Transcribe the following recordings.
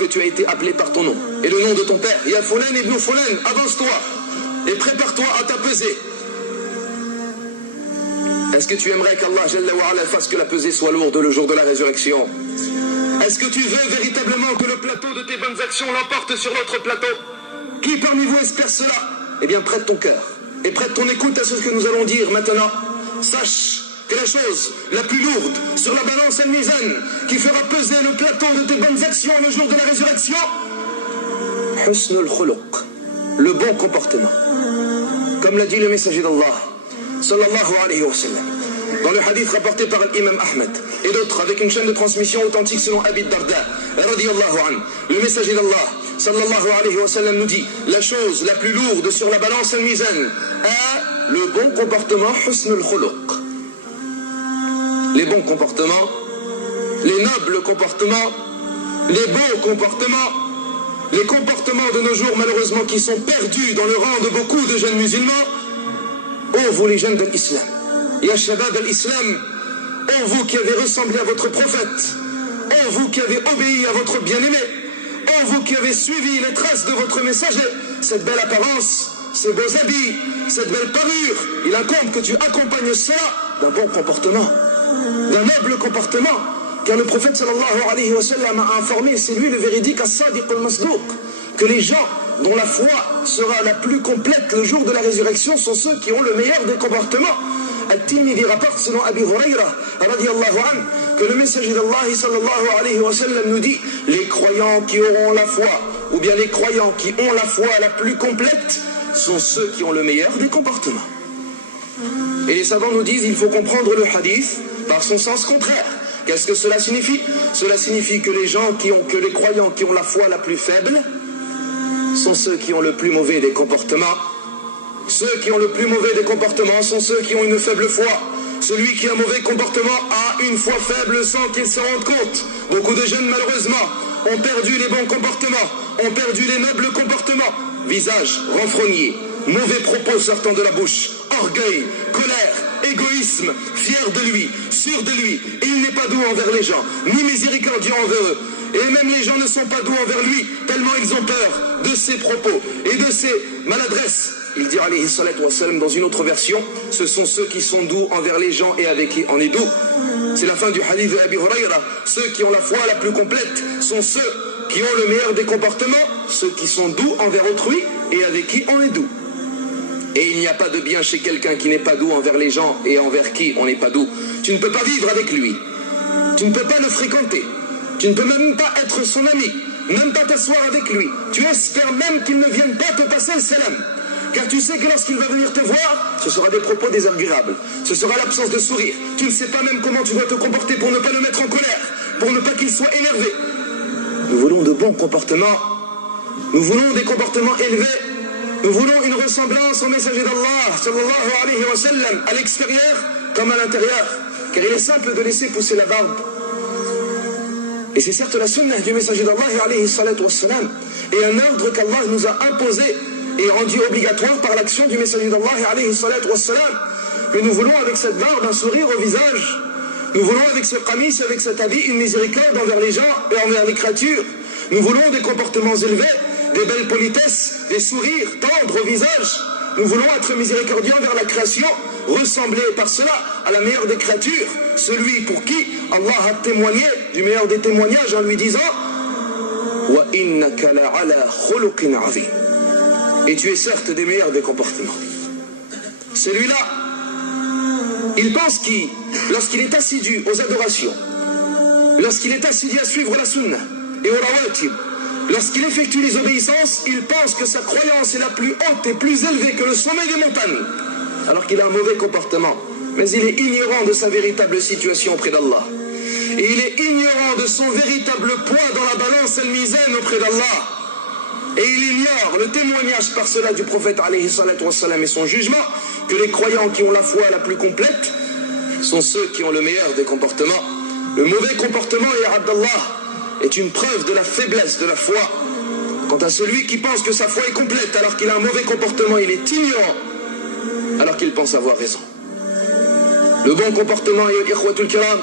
que tu as été appelé par ton nom et le nom de ton père. Ya Fulan ibn Fulan, avance-toi et prépare-toi à ta pesée. Est-ce que tu aimerais qu'Allah Jalla wa Ala fasse que la pesée soit lourde le jour de la résurrection? Est-ce que tu veux véritablement que le plateau de tes bonnes actions l'emporte sur l'autre plateau? Qui parmi vous espère cela? Eh bien, prête ton cœur et prête ton écoute à ce que nous allons dire maintenant. Sache que la chose la plus lourde sur la balance al-mizan qui fera peser le plateau de tes bonnes actions le jour de la résurrection, husnul khuluq, le bon comportement. Comme l'a dit le messager d'Allah, sallallahu alayhi wa sallam, dans le hadith rapporté par l'imam Ahmed et d'autres avec une chaîne de transmission authentique selon Abi Darda, radiyallahu anhu, le messager d'Allah, sallallahu alayhi wa sallam, nous dit la chose la plus lourde sur la balance al-mizan est le bon comportement, husnul khuluq. Les bons comportements, les nobles comportements, les beaux comportements, les comportements de nos jours malheureusement qui sont perdus dans le rang de beaucoup de jeunes musulmans. Oh vous les jeunes de l'islam, ya shabab al-islam, oh vous qui avez ressemblé à votre prophète, oh vous qui avez obéi à votre bien-aimé, oh vous qui avez suivi les traces de votre messager, cette belle apparence, ces beaux habits, cette belle parure, il incombe que tu accompagnes cela d'un bon comportement, d'un noble comportement, car le prophète sallallahu alayhi wa sallam a informé, c'est lui le véridique as-sadiq al-masdouq, que les gens dont la foi sera la plus complète le jour de la résurrection sont ceux qui ont le meilleur des comportements. Al-Tirmidhi rapporte selon Abi Huraira radiyallahu anhu que le messager d'Allah sallallahu alayhi wa sallam nous dit les croyants qui auront la foi, ou bien les croyants qui ont la foi la plus complète sont ceux qui ont le meilleur des comportements. Et les savants nous disent il faut comprendre le hadith par son sens contraire. Qu'est-ce que cela signifie? Cela signifie que les croyants qui ont la foi la plus faible sont ceux qui ont le plus mauvais des comportements. Ceux qui ont le plus mauvais des comportements sont ceux qui ont une faible foi. Celui qui a un mauvais comportement a une foi faible sans qu'il se rende compte. Beaucoup de jeunes malheureusement ont perdu les bons comportements, ont perdu les nobles comportements. Visage renfrogné, mauvais propos sortant de la bouche, orgueil, colère, égoïsme, fier de lui, sûr de lui, et il n'est pas doux envers les gens, ni miséricordieux envers eux. Et même les gens ne sont pas doux envers lui, tellement ils ont peur de ses propos et de ses maladresses. Il dit alayhi salatu wassalam dans une autre version, ce sont ceux qui sont doux envers les gens et avec qui on est doux. C'est la fin du hadith de Abi Huraira. Ceux qui ont la foi la plus complète sont ceux qui ont le meilleur des comportements, ceux qui sont doux envers autrui et avec qui on est doux. Et il n'y a pas de bien chez quelqu'un qui n'est pas doux envers les gens et envers qui on n'est pas doux. Tu ne peux pas vivre avec lui, tu ne peux pas le fréquenter, tu ne peux même pas être son ami, même pas t'asseoir avec lui. Tu espères même qu'il ne vienne pas te passer le salam. Car tu sais que lorsqu'il va venir te voir, ce sera des propos désagréables, ce sera l'absence de sourire. Tu ne sais pas même comment tu dois te comporter pour ne pas le mettre en colère, pour ne pas qu'il soit énervé. Nous voulons de bons comportements, nous voulons des comportements élevés, nous voulons une ressemblance au messager d'Allah, sallallahu alayhi wa sallam, à l'extérieur comme à l'intérieur. Car il est simple de laisser pousser la barbe. Et c'est certes la sunnah du messager d'Allah, alayhi salatu wa sallam, et un ordre qu'Allah nous a imposé et rendu obligatoire par l'action du messager d'Allah alayhi salatu wassalam. Mais nous voulons avec cette barbe un sourire au visage. Nous voulons avec ce qamis, avec cet habit, une miséricorde envers les gens et envers les créatures. Nous voulons des comportements élevés, des belles politesses, des sourires tendres au visage. Nous voulons être miséricordieux envers la création, ressembler par cela à la meilleure des créatures, celui pour qui Allah a témoigné du meilleur des témoignages en lui disant wa innaka la ala khuluqin azim. Et tu es certes des meilleurs des comportements. Celui-là, il pense qu'il, lorsqu'il est assidu aux adorations, lorsqu'il est assidu à suivre la sunna et au rawatib, lorsqu'il effectue les obéissances, il pense que sa croyance est la plus haute et plus élevée que le sommet des montagnes, alors qu'il a un mauvais comportement. Mais il est ignorant de sa véritable situation auprès d'Allah. Et il est ignorant de son véritable poids dans la balance al-mizan auprès d'Allah. Et il ignore le témoignage par cela du prophète alayhi salatu wassalam et son jugement que les croyants qui ont la foi la plus complète sont ceux qui ont le meilleur des comportements. Le mauvais comportement, ya Abdallah, est une preuve de la faiblesse de la foi. Quant à celui qui pense que sa foi est complète alors qu'il a un mauvais comportement, il est ignorant alors qu'il pense avoir raison. Le bon comportement, ya ikhwatul kiram,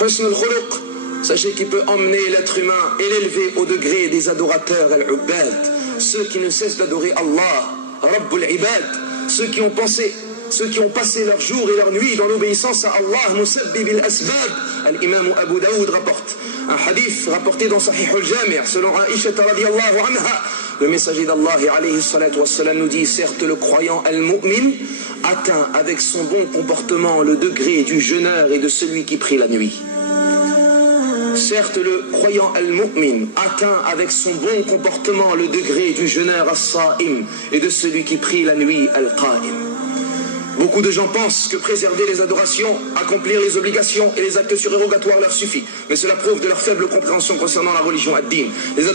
husn al-khuluq, Sachez qu'il peut emmener l'être humain et l'élever au degré des adorateurs, al-Ubbad, ceux qui ne cessent d'adorer Allah, Rabbul Ibad, ceux qui ont passé leur jour et leur nuit dans l'obéissance à Allah, Musabbib al-Asbab. Al-Imam Abu Daoud rapporte un hadith rapporté dans Sahih al-Jami' selon Aisha radiyallahu anha. Le messager d'Allah alayhi salatu wassalam nous dit: certes le croyant al-mu'min atteint avec son bon comportement le degré du jeûneur et de celui qui prie la nuit. Certes le croyant al-mu'min atteint avec son bon comportement le degré du jeûneur as-sa'im et de celui qui prie la nuit al-qa'im. Beaucoup de gens pensent que préserver les adorations, accomplir les obligations et les actes surérogatoires leur suffit. Mais cela prouve de leur faible compréhension concernant la religion ad-din. Les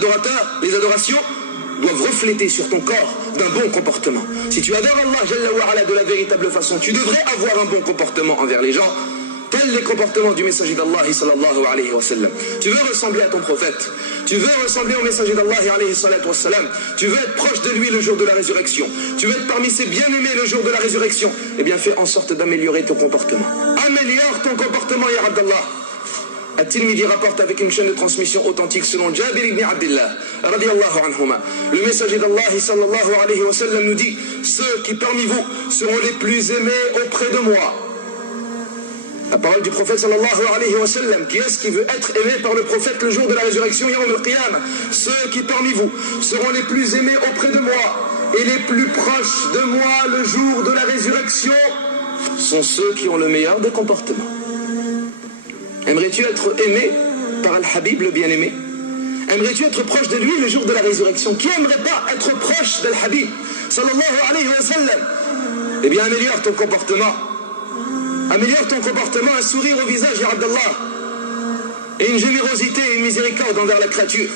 adorations doivent refléter sur ton corps d'un bon comportement. Si tu adores Allah Jalla wa Ala de la véritable façon, tu devrais avoir un bon comportement envers les gens, tels les comportements du messager d'Allah sallallahu alayhi wa sallam. Tu veux ressembler à ton prophète, tu veux ressembler au messager d'Allah alayhi salatu wa sallam, tu veux être proche de lui le jour de la résurrection, tu veux être parmi ses bien-aimés le jour de la résurrection, eh bien fais en sorte d'améliorer ton comportement. Améliore ton comportement, ya Abdallah. At-Tirmidhi rapporte avec une chaîne de transmission authentique selon Jabir ibn Abdillah radiyallahu anhuma. Le messager d'Allah sallallahu alayhi wa sallam nous dit: ceux qui parmi vous seront les plus aimés auprès de moi. La parole du prophète sallallahu alayhi wa sallam. Qui est-ce qui veut être aimé par le prophète le jour de la résurrection, yawm al-qiyamah? Ceux qui parmi vous seront les plus aimés auprès de moi et les plus proches de moi le jour de la résurrection sont ceux qui ont le meilleur des comportements. Aimerais-tu être aimé par Al-Habib, le bien-aimé? Aimerais-tu être proche de lui le jour de la résurrection? Qui aimerait pas être proche d'Al-Habib sallallahu alayhi wa sallam? Eh bien, améliore ton comportement. Améliore ton comportement, un sourire au visage, ya Abdallah, et une générosité et une miséricorde envers la créature.